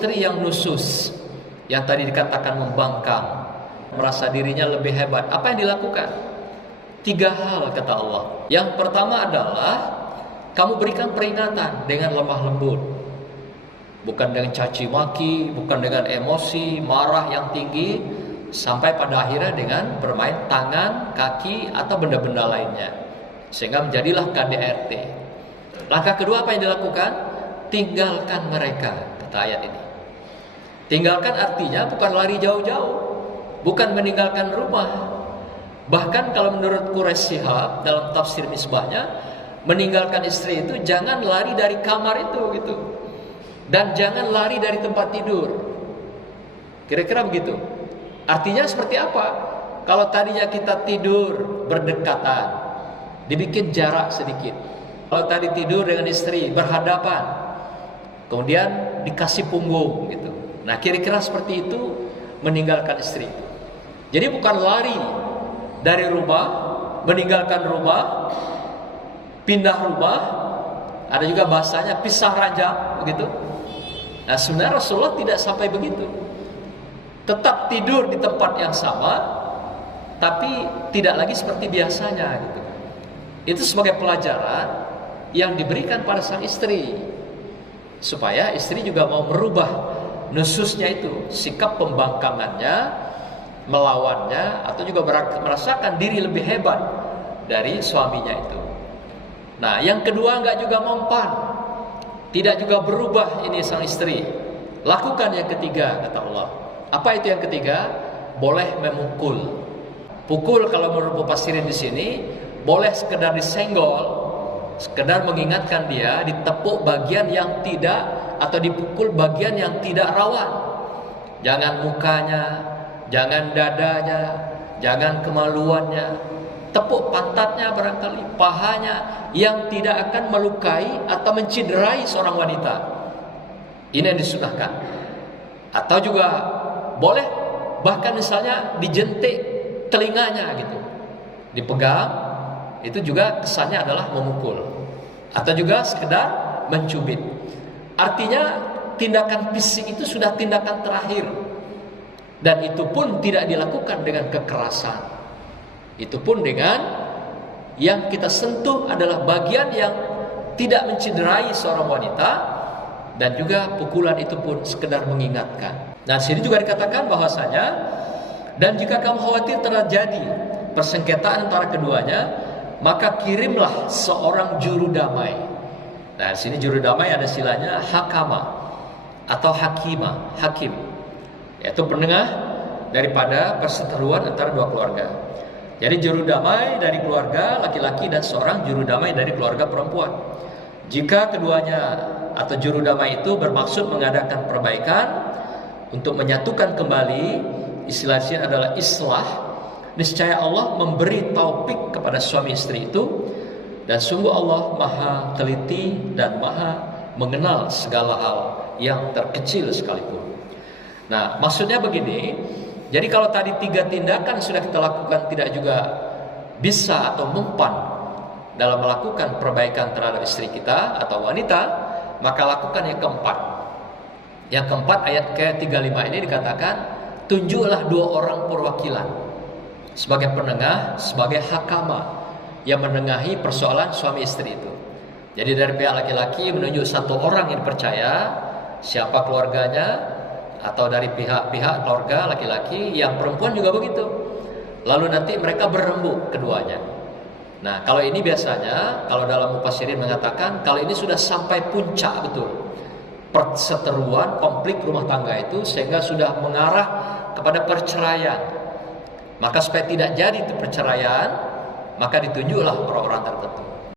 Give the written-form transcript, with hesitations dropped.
istri yang nusus, yang tadi dikatakan membangkang, merasa dirinya lebih hebat, apa yang dilakukan? 3 hal kata Allah. Yang pertama adalah kamu berikan peringatan dengan lemah lembut, bukan dengan caci maki, bukan dengan emosi, marah yang tinggi, sampai pada akhirnya dengan bermain tangan, kaki, atau benda-benda lainnya, sehingga menjadilah KDRT. Langkah kedua apa yang dilakukan? Tinggalkan mereka, kata ayat ini. Tinggalkan artinya bukan lari jauh-jauh, bukan meninggalkan rumah. Bahkan kalau menurut Quraisy Shihab dalam tafsir Misbahnya, meninggalkan istri itu jangan lari dari kamar itu gitu. Dan jangan lari dari tempat tidur. Kira-kira begitu. Artinya seperti apa? Kalau tadinya kita tidur berdekatan, dibikin jarak sedikit. Kalau tadi tidur dengan istri berhadapan, kemudian dikasih punggung gitu. Nah, kira-kira seperti itu meninggalkan istri. Jadi bukan lari dari rumah, meninggalkan rumah, pindah rumah. Ada juga bahasanya pisah ranjang begitu. Nah, sebenarnya Rasulullah tidak sampai begitu. Tetap tidur di tempat yang sama, tapi tidak lagi seperti biasanya gitu. Itu sebagai pelajaran yang diberikan pada sang istri, supaya istri juga mau merubah nususnya itu, sikap pembangkangannya, melawannya, atau juga merasakan diri lebih hebat dari suaminya itu. Nah, yang kedua enggak juga mempan, tidak juga berubah ini sang istri. Lakukan yang ketiga kata Allah. Apa itu yang ketiga? Boleh memukul. Pukul kalau menurut mufassirin di sini boleh sekedar disenggol, sekedar mengingatkan dia, ditepuk bagian yang tidak, atau dipukul bagian yang tidak rawan. Jangan mukanya, jangan dadanya, jangan kemaluannya. Tepuk pantatnya barangkali, pahanya, yang tidak akan melukai atau menciderai seorang wanita. Ini yang disunahkan. Atau juga boleh bahkan misalnya dijentik telinganya gitu, dipegang, itu juga kesannya adalah memukul. Atau juga sekedar mencubit. Artinya tindakan fisik itu sudah tindakan terakhir, dan itu pun tidak dilakukan dengan kekerasan. Itu pun dengan yang kita sentuh adalah bagian yang tidak menciderai seorang wanita, dan juga pukulan itu pun sekedar mengingatkan. Nah, sini juga dikatakan bahwasanya, dan jika kamu khawatir terjadi persengketaan antara keduanya, maka kirimlah seorang juru damai. Nah, sini juru damai ada istilahnya hakama atau hakimah, hakim, yaitu penengah daripada perseteruan antara dua keluarga. Jadi juru damai dari keluarga laki-laki dan seorang juru damai dari keluarga perempuan. Jika keduanya atau juru damai itu bermaksud mengadakan perbaikan untuk menyatukan kembali, istilahnya adalah islah, niscaya Allah memberi taufik kepada suami istri itu, dan sungguh Allah maha teliti dan maha mengenal segala hal yang terkecil sekalipun. Nah, maksudnya begini, jadi kalau tadi 3 tindakan sudah kita lakukan tidak juga bisa atau mempan dalam melakukan perbaikan terhadap istri kita atau wanita, maka lakukan yang keempat. Yang keempat, ayat ke-35 ini dikatakan, tunjuklah 2 orang perwakilan sebagai penengah, sebagai hakama yang menengahi persoalan suami istri itu. Jadi dari pihak laki-laki menunjuk 1 orang yang dipercaya, siapa keluarganya, atau dari pihak keluarga laki-laki, yang perempuan juga begitu. Lalu nanti mereka berembuk keduanya. Nah, kalau ini biasanya, kalau dalam mufassirin mengatakan, kalau ini sudah sampai puncak betul perseteruan, konflik rumah tangga itu, sehingga sudah mengarah kepada perceraian, maka supaya tidak jadi itu perceraian, maka ditunjuklah orang-orang tertentu.